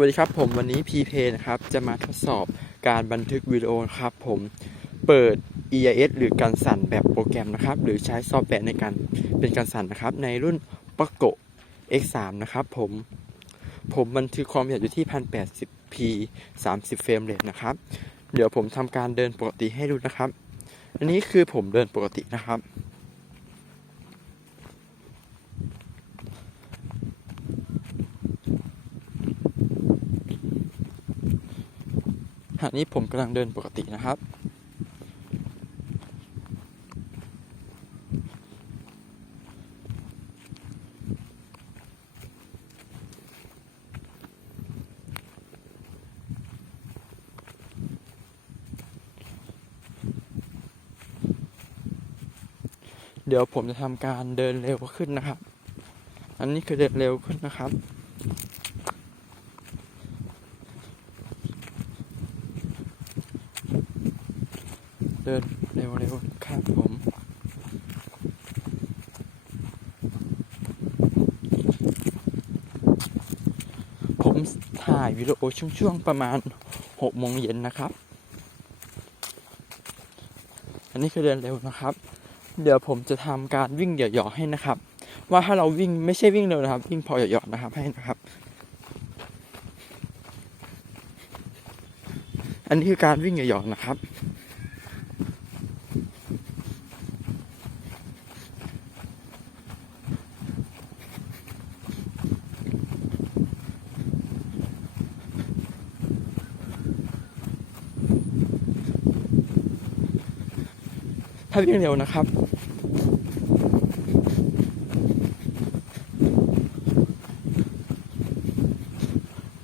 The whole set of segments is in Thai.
วัสดีครับผมวันนี้ p p นะครับจะมาทดสอบการบันทึกวิดีโอครับผมเปิด EIS หรือการสั่นแบบโปรแกรมนะครับ หรือใช้ซอฟต์แวร์ในการเป็นการสั่นนะครับ ในรุ่น Poco X3 นะครับผมผมบันทึกความละเอียดอยู่ที่ 1080p 30 เฟรมเรทนะครับ เดี๋ยวผมทำการเดินปกติให้ดูนะครับ อันนี้คือผมเดินปกตินะครับ ณะนี้ผมกำลังเดินปกตินะครับ เดี๋ยวผมจะทำการเดินเร็วขึ้นนะครับ อันนี้คือเดินเร็วขึ้นนะครับ เดินเร็วๆครับผมผมถ่ายวิดีโอช่วงๆประมาณ6โมงเย็นนะครับ อันนี้คือเดินเร็วนะครับ เดี๋ยวผมจะทำการวิ่งเหยาะๆให้นะครับ ว่าถ้าเราวิ่งไม่ใช่วิ่งเร็วนะครับ วิ่งพอเหยาะๆนะครับให้นะครับ อันนี้คือการวิ่งเหยาะๆนะครับ ถ้าวิ่งเร็วนะครับ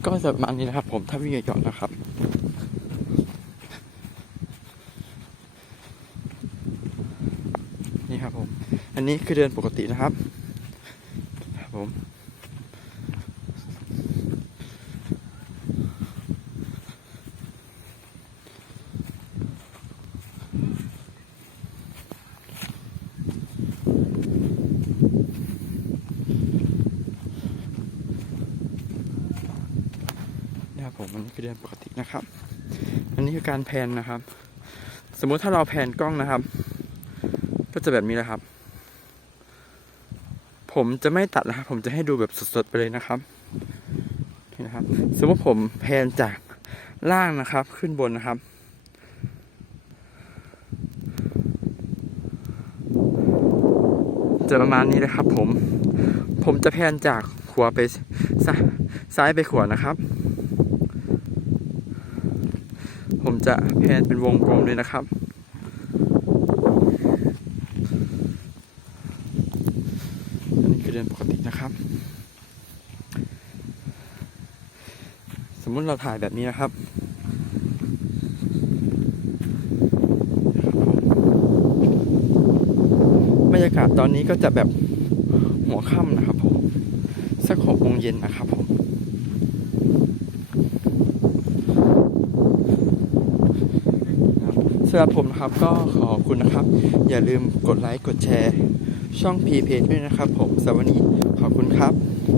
ก็จะประมาณนี้นะครับ ผมถ้าวิ่งเหยาะๆนะครับนี่ครับผม อันนี้คือเดินปกตินะครับครับผม ผมอันคือเดินปกตินะครับ อันนี้คือการแพนนะครับ สมมุติถ้าเราแพนกล้องนะครับ ก็จะแบบนี้แหละครับ ผมจะไม่ตัดนะครับ ผมจะให้ดูแบบสดๆไปเลยนะครับนี่นะครับ สมมติผมแพนจากล่างนะครับ ขึ้นบนนะครับ จะประมาณนี้เลยครับ ผม ผมจะแพนจากขวาไปซ้ายซ้ายไปขวานะครับ ผมจะแพนเป็นวงกลมเลยนะครับ อันนี้คือเดินปกตินะครับ สมมุติเราถ่ายแบบนี้นะครับบรรยากาศตอนนี้ก็จะแบบหัวค่ำนะครับผม สักหกโมงเย็นนะครับผม สำหรับผมนะครับก็ขอบคุณนะครับ อย่าลืมกดไลค์กดแชร์ ช่องพีเพจด้วยนะครับ ผมสวัสดีขอบคุณครับ